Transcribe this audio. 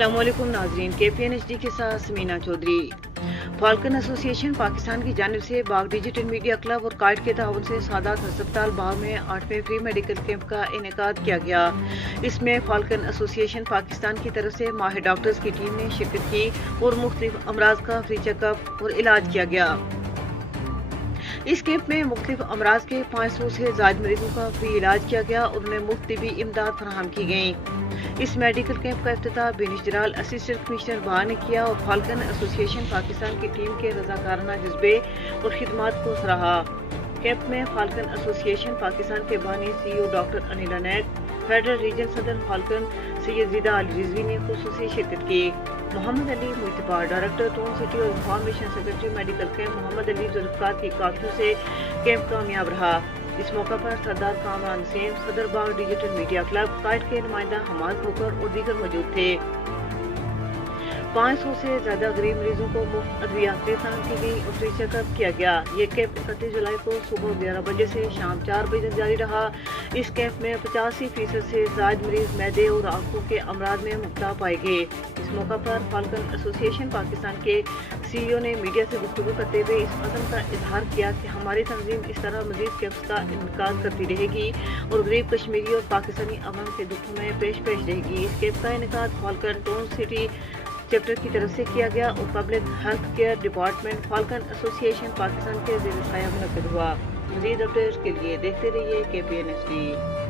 अस्सलाम वालेकुम नाजरीन, KPNHD के साथ समीना चौधरी। फाल्कन एसोसिएशन पाकिस्तान की जानिब से बाग डिजिटल मीडिया क्लब और काइट के ताउन से सादात हस्पताल बाग में 8वें फ्री मेडिकल कैंप का इनेकाद किया गया। इसमें फाल्कन एसोसिएशन पाकिस्तान की तरफ से माहिर डॉक्टर्स की टीम ने शिरकत की और मुख्तलिफ अमराज का फ्री चेकअप और इलाज किया गया। इस कैंप में मुख्तलिफ अमराज के 500 से ज़ायद मरीजों का फ्री इलाज किया गया और उन्हें मुफ्त तिबी इमदाद फराहम की गई। इस मेडिकल कैंप का इफ्तिताह बेनिश जलाल असिस्टेंट कमिश्नर बाग ने किया और फाल्कन एसोसिएशन पाकिस्तान की टीम के रज़ाकाराना जज्बे और खिदमात को सराहा। कैंप में फाल्कन एसोसिएशन पाकिस्तान के बानी CEO doctor Anil Anaik, federal region सदर फाल्कन सैयद रिदा अली रिजवी ने खुसूसी शिरकत की। Mohammad Ali Mujtaba, director tone city और information secretary medical camp Mohammad Ali Zulfiqar की काफियों से कैंप कामयाब रहा। इस मौका पर सरदार कामरान सेम, सदर बाग डिजिटल मीडिया क्लब, काइट के नुमाइंदा हमाद खोकर और दीगर मौजूद थे। 500 से ज्यादा गरीब मरीजों को मुफ्त अद्वियात फराहम की गई और फ्री चेकअप किया गया। ये कैंप 31 जुलाई को सुबह 11 बजे से शाम 4 बजे तक जारी रहा। इस कैंप में 85% से ज्यादा मरीज मैदे और आंखों के अमराज में मुब्तला पाए गए। इस मौका पर फाल्कन एसोसिएशन पाकिस्तान के CEO ने मीडिया से गुफ्तगू करते हुए इस अज़म का इजहार किया कि हमारी तंजीम इस तरह मजीद कैंप्स का इनकाद करती रहेगी और गरीब कश्मीरी और पाकिस्तानी अवाम के दुखों में पेश रहेगी। इस कैंप का इनकाद फाल्कन टोन सिटी चैप्टर की तरफ से किया गया और public health care department falcon association Pakistan के ज़ेर-ए-साया मुनक्किद हुआ। मज़ीद अपडेट्स के लिए देखते रहिए KPNHD।